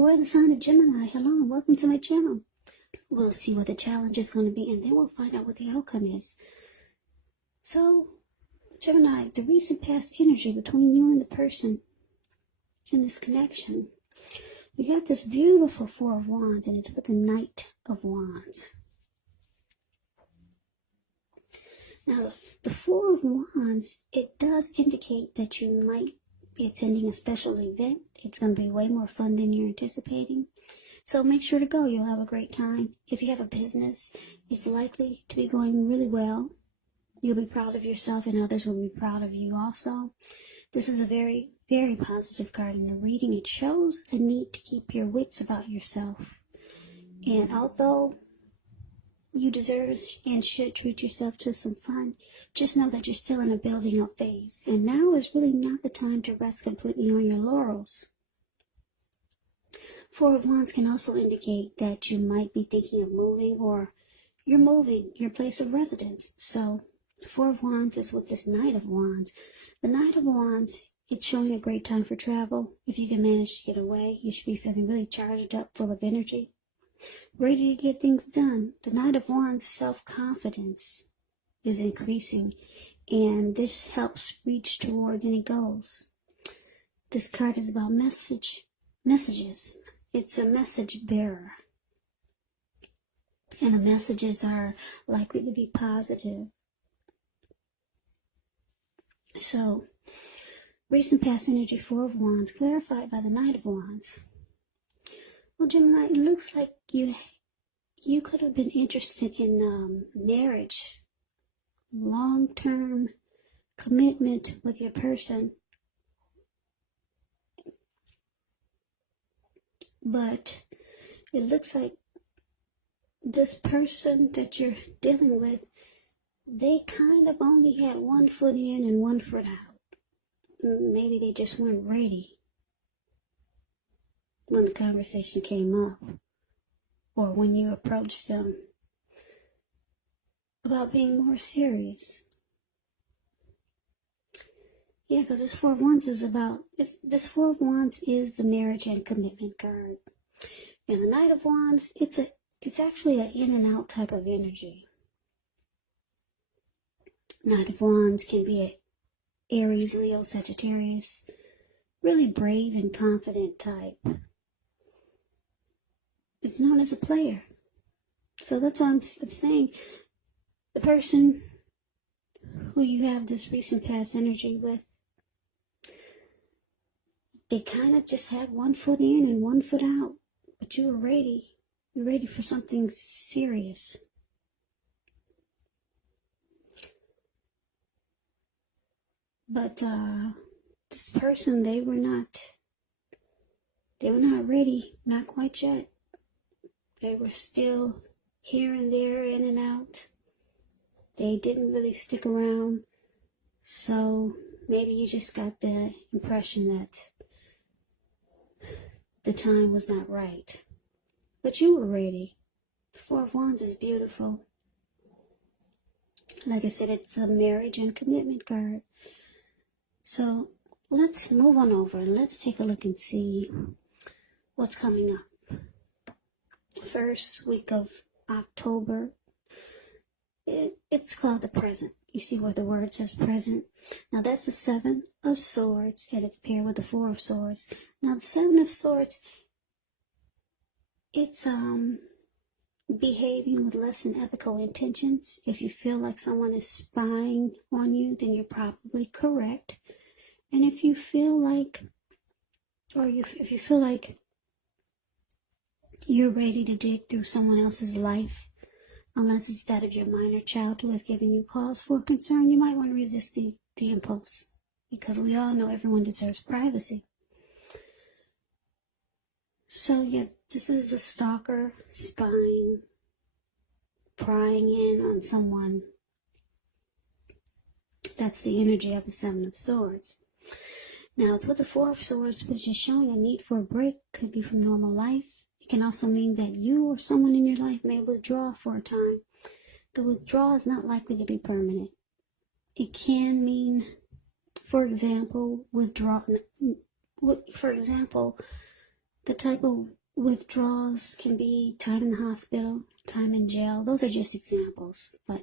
For the sign of Gemini, hello and welcome to my channel. We'll see what the challenge is going to be, and then we'll find out what the outcome is. So, Gemini, the recent past energy between you and the person in this connection. You got this beautiful Four of Wands, and it's with the Knight of Wands. Now, the Four of Wands, it does indicate that you might be attending a special event. It's going to be way more fun than you're anticipating. So make sure to go. You'll have a great time. If you have a business, it's likely to be going really well. You'll be proud of yourself, and others will be proud of you also. This is a very, very positive card in the reading. It shows a need to keep your wits about yourself. And although you deserve and should treat yourself to some fun, just know that you're still in a building up phase. And now is really not the time to rest completely on your laurels. Four of Wands can also indicate that you might be thinking of moving, or you're moving your place of residence. So Four of Wands is with this Knight of Wands. The Knight of Wands, it's showing a great time for travel. If you can manage to get away, you should be feeling really charged up, full of energy, ready to get things done. The Knight of Wands' self-confidence is increasing, and this helps reach towards any goals. This card is about messages. It's a message bearer, and the messages are likely to be positive. So, recent past energy, Four of Wands, clarified by the Knight of Wands. Well, Gemini, it looks like you could have been interested in marriage, long-term commitment with your person. But it looks like this person that you're dealing with, they kind of only had one foot in and one foot out. Maybe they just weren't ready when the conversation came up, or when you approached them about being more serious. Yeah, because this Four of Wands is this Four of Wands is the marriage and commitment card. And the Knight of Wands, it's actually an in and out type of energy. Knight of Wands can be an Aries, Leo, Sagittarius, really brave and confident type. It's known as a player. So that's what I'm saying. The person who you have this recent past energy with, they kind of just had one foot in and one foot out. But you were ready. You're ready for something serious. But this person, they were not ready, not quite yet. They were still here and there, in and out. They didn't really stick around. So maybe you just got the impression that the time was not right. But you were ready. The Four of Wands is beautiful. Like I said, it's a marriage and commitment card. So let's move on over and let's take a look and see what's coming up. First week of October, it's called the present. You see where the word says present? Now that's the Seven of Swords, and it's paired with the Four of Swords. Now the Seven of Swords, it's behaving with less than ethical intentions. If you feel like someone is spying on you, then you're probably correct. And if you feel like, if you feel like you're ready to dig through someone else's life, unless it's that of your minor child who has given you cause for concern, you might want to resist the impulse, because we all know everyone deserves privacy. So yeah, this is the stalker, spying, prying in on someone. That's the energy of the Seven of Swords. Now, it's with the Four of Swords, which is showing a need for a break. Could be from normal life. It can also mean that you or someone in your life may withdraw for a time. The withdrawal is not likely to be permanent. It can mean, for example, The type of withdrawals can be time in the hospital, time in jail. Those are just examples, but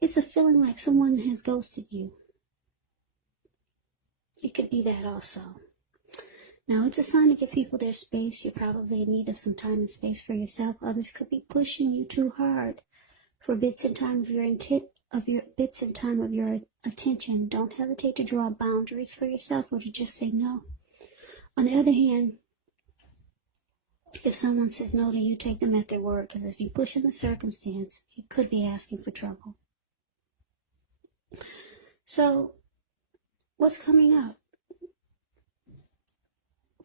it's a feeling like someone has ghosted you. It could be that also. Now, it's a sign to give people their space. You're probably in need of some time and space for yourself. Others could be pushing you too hard for bits and time of your attention. Don't hesitate to draw boundaries for yourself or to just say no. On the other hand, if someone says no to you, take them at their word, because if you push in the circumstance, it could be asking for trouble. So, what's coming up?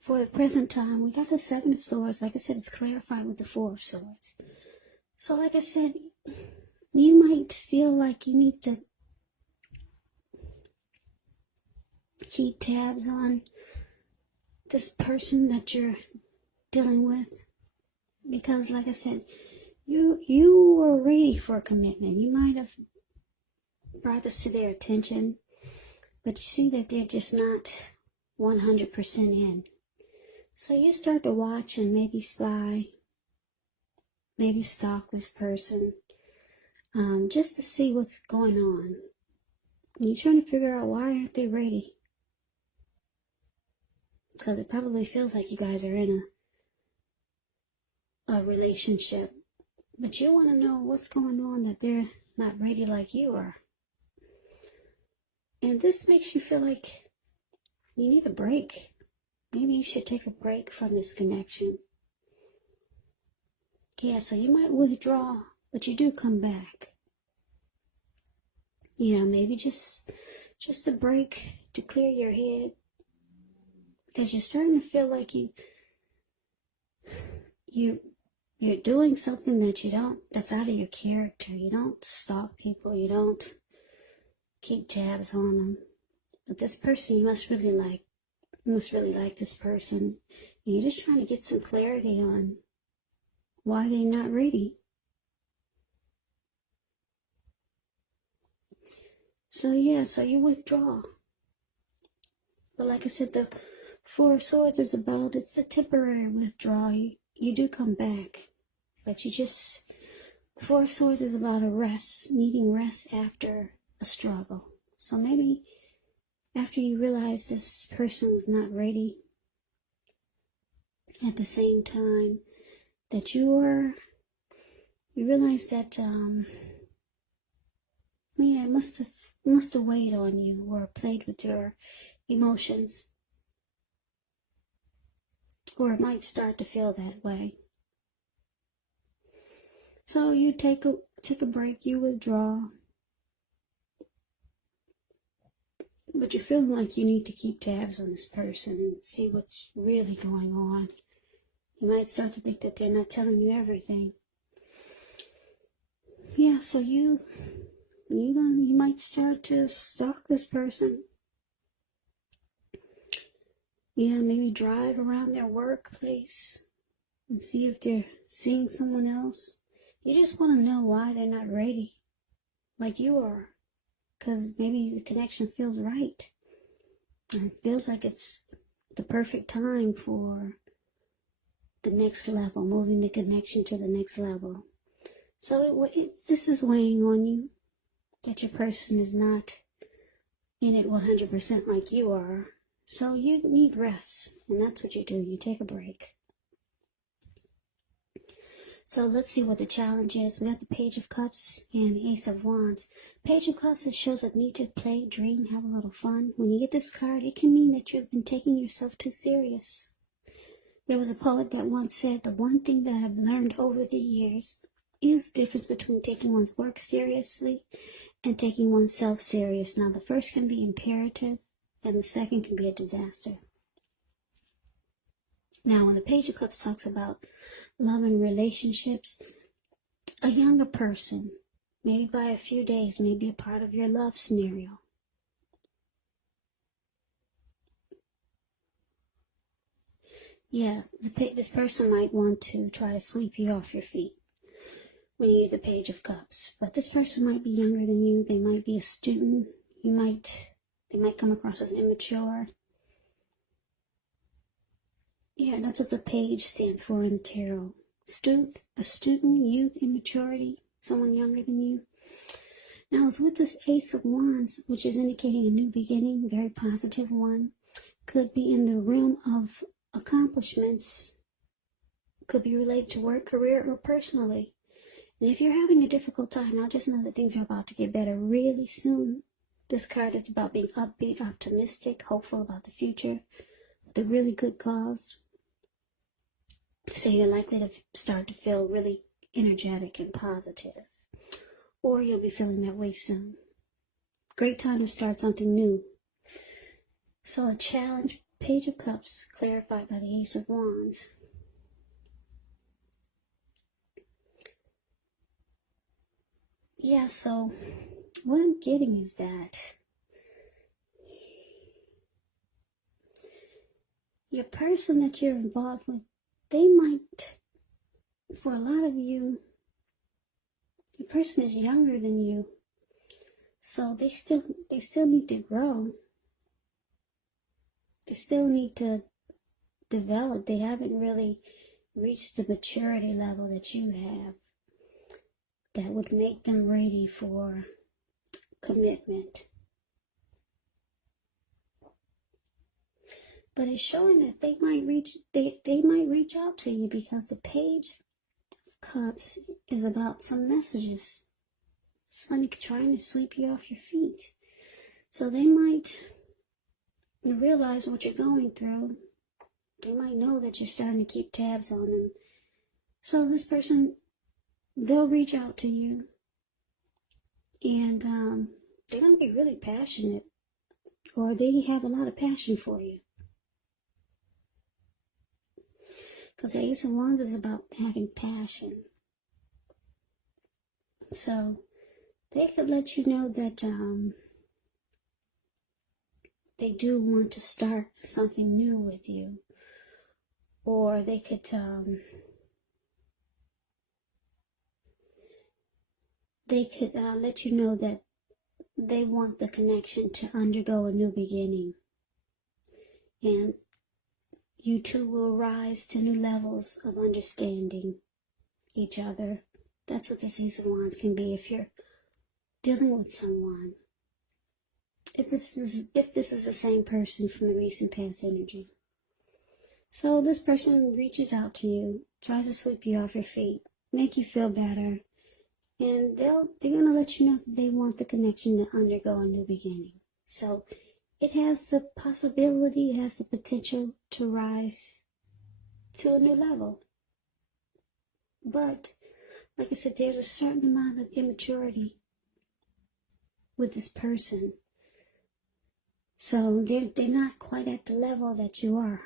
For the present time, we got the Seven of Swords. Like I said, it's clarified with the Four of Swords. So like I said, you might feel like you need to keep tabs on this person that you're dealing with. Because like I said, you were ready for a commitment. You might have brought this to their attention, but you see that they're just not 100% in. So you start to watch and maybe spy, maybe stalk this person, just to see what's going on. And you're trying to figure out, why aren't they ready? Because it probably feels like you guys are in a relationship, but you want to know what's going on that they're not ready like you are. And this makes you feel like you need a break. Maybe you should take a break from this connection. Yeah, so you might withdraw, but you do come back. Yeah, maybe just a break to clear your head. Because you're starting to feel like you're doing something that's out of your character. You don't stalk people. You don't keep tabs on them. But this person you must really like this person. And you're just trying to get some clarity on why they're not ready. So yeah, so you withdraw. But like I said, the Four of Swords is it's a temporary withdrawal. You do come back. But the Four of Swords is about a rest, needing rest after a struggle. So maybe after you realize this person was not ready, at the same time that you realize that, it must have weighed on you or played with your emotions. Or it might start to feel that way. So you take a break, you withdraw. But you're feeling like you need to keep tabs on this person and see what's really going on. You might start to think that they're not telling you everything. Yeah, so you might start to stalk this person. Yeah, maybe drive around their workplace and see if they're seeing someone else. You just want to know why they're not ready like you are. Because maybe the connection feels right. And it feels like it's the perfect time for the next level, moving the connection to the next level. So this is weighing on you, that your person is not in it 100% like you are. So you need rest, and that's what you do. You take a break. So let's see what the challenge is. We got the Page of Cups and the Ace of Wands. Page of Cups, it shows a need to play, dream, have a little fun. When you get this card, it can mean that you've been taking yourself too serious. There was a poet that once said, the one thing that I've learned over the years is the difference between taking one's work seriously and taking oneself serious. Now, the first can be imperative, and the second can be a disaster. Now, when the Page of Cups talks about love and relationships, a younger person, maybe by a few days, may be a part of your love scenario. Yeah, this person might want to try to sweep you off your feet when you get the Page of Cups. But this person might be younger than you. They might be a student. They might come across as immature. Yeah, that's what the page stands for in the tarot. A student, youth, immaturity, someone younger than you. Now, it's with this Ace of Wands, which is indicating a new beginning, very positive one. Could be in the realm of accomplishments. Could be related to work, career, or personally. And if you're having a difficult time, now just know that things are about to get better really soon. This card is about being upbeat, optimistic, hopeful about the future, with a really good cause. So you're likely to start to feel really energetic and positive. Or you'll be feeling that way soon. Great time to start something new. So a challenge, Page of Cups, clarified by the Ace of Wands. Yeah, so what I'm getting is that your person that you're involved with, they might, for a lot of you, the person is younger than you, so they still need to grow. They still need to develop. They haven't really reached the maturity level that you have that would make them ready for commitment. But it's showing that they might reach out to you, because the Page of Cups is about some messages. Somebody trying to sweep you off your feet. So they might realize what you're going through. They might know that you're starting to keep tabs on them. So this person, they'll reach out to you. And they're going to be really passionate. Or they have a lot of passion for you. Because the Ace of Wands is about having passion. So they could let you know that they do want to start something new with you. Or they could let you know that they want the connection to undergo a new beginning. And you two will rise to new levels of understanding each other. That's what this Ace of Wands can be if you're dealing with someone. If this is the same person from the recent past energy. So this person reaches out to you, tries to sweep you off your feet, make you feel better, and they're going to let you know that they want the connection to undergo a new beginning. So it has the possibility, it has the potential to rise to a new level. But, like I said, there's a certain amount of immaturity with this person. So they're not quite at the level that you are.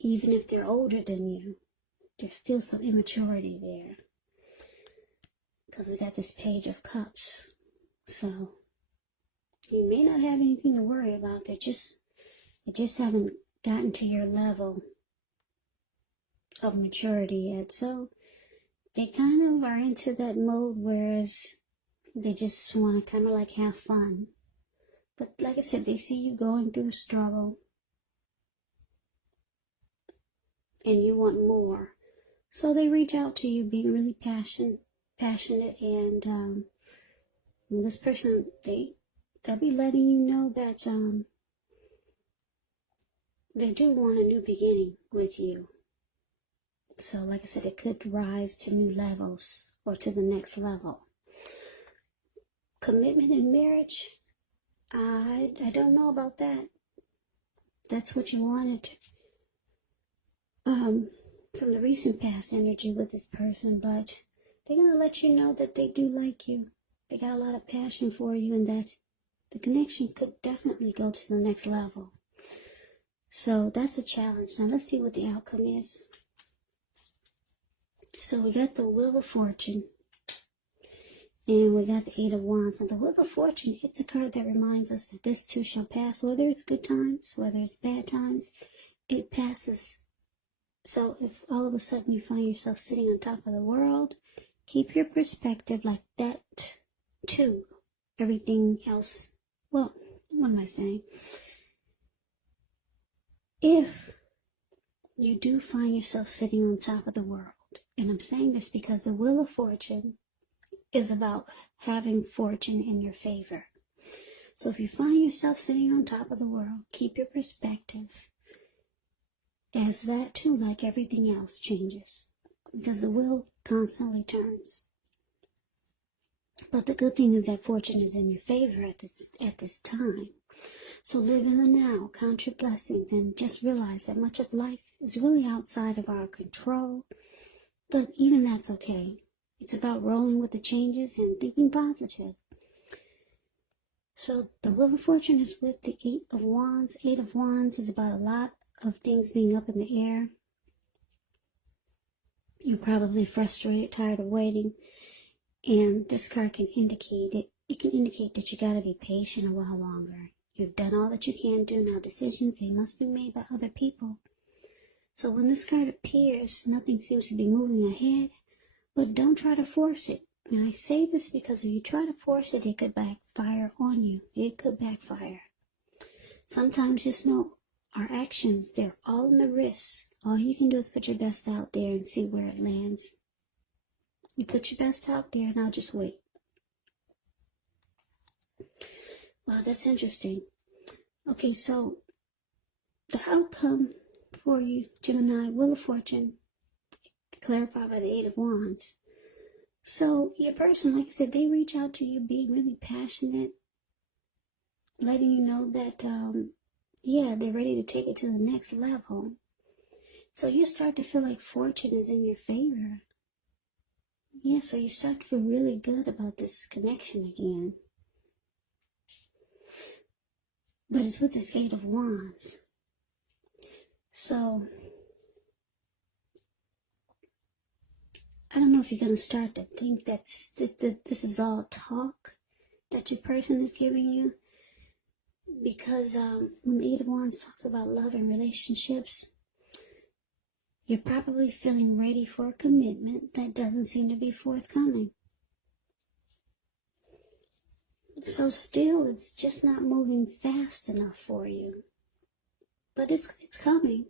Even if they're older than you, there's still some immaturity there. Because we got this Page of Cups. So you may not have anything to worry about. They just haven't gotten to your level of maturity yet. So they kind of are into that mode, whereas they just want to kind of like have fun. But like I said, they see you going through a struggle. And you want more. So they reach out to you, being really passionate, and this person, they'll be letting you know that they do want a new beginning with you. So like I said, it could rise to new levels or to the next level. Commitment in marriage, I don't know about that. That's what you wanted from the recent past energy with this person, but they're going to let you know that they do like you. They got a lot of passion for you, and that the connection could definitely go to the next level. So that's a challenge. Now let's see what the outcome is. So we got the Wheel of Fortune, and we got the Eight of Wands. And the Wheel of Fortune, it's a card that reminds us that this too shall pass. Whether it's good times, whether it's bad times, it passes. So if all of a sudden you find yourself sitting on top of the world, keep your perspective like that too. Everything else, well, what am I saying? if you do find yourself sitting on top of the world, and I'm saying this because the Wheel of Fortune is about having fortune in your favor. So if you find yourself sitting on top of the world, keep your perspective, as that too, like everything else, changes, because the wheel constantly turns. But the good thing is that fortune is in your favor at this time. So live in the now, count your blessings, and just realize that much of life is really outside of our control. But even that's okay. It's about rolling with the changes and thinking positive. So the Wheel of Fortune is with the 8 of Wands. 8 of Wands is about a lot of things being up in the air. You're probably frustrated, tired of waiting. And this card can indicate it. It can indicate that you got to be patient a while longer. You've done all that you can do. Now decisions, they must be made by other people. So when this card appears, nothing seems to be moving ahead. But don't try to force it. And I say this because if you try to force it, it could backfire on you. It could backfire. Sometimes just know our actions, they're all in the risk. All you can do is put your best out there and see where it lands. You put your best out there, and I'll just wait. Wow, that's interesting. Okay, so the outcome for you, Gemini, Wheel of Fortune, clarified by the 8 of Wands. So your person, like I said, they reach out to you, being really passionate, letting you know that, yeah, they're ready to take it to the next level. So you start to feel like fortune is in your favor. Yeah, so you start to feel really good about this connection again. But it's with this 8 of Wands. So I don't know if you're going to start to think that this is all talk that your person is giving you. Because when the 8 of Wands talks about love and relationships, you're probably feeling ready for a commitment that doesn't seem to be forthcoming. So still, it's just not moving fast enough for you. But it's coming.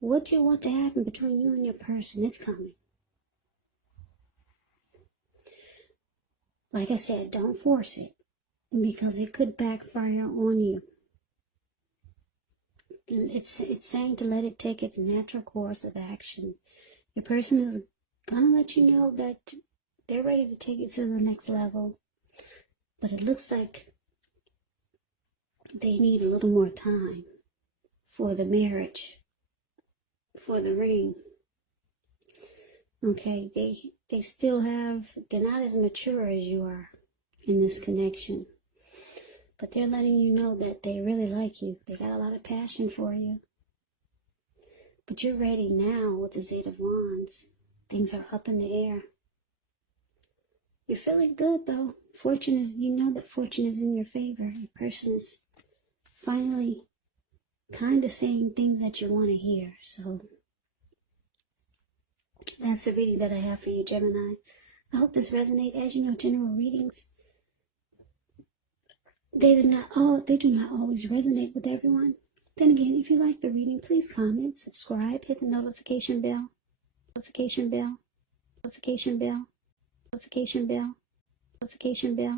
What you want to happen between you and your person, it's coming. Like I said, don't force it, because it could backfire on you. It's saying to let it take its natural course of action. Your person is gonna let you know that they're ready to take it to the next level, but it looks like they need a little more time for the marriage, for the ring. Okay, they still have, they're not as mature as you are in this connection. But they're letting you know that they really like you. They got a lot of passion for you. But you're ready now with this 8 of Wands. Things are up in the air. You're feeling good though. Fortune is, you know that fortune is in your favor. Your person is finally kind of saying things that you want to hear. So that's the reading that I have for you, Gemini. I hope this resonates. As you know, general readings, they do not always resonate with everyone. Then again, if you like the reading, please comment, subscribe, hit the notification bell, notification bell, notification bell, notification bell, notification bell.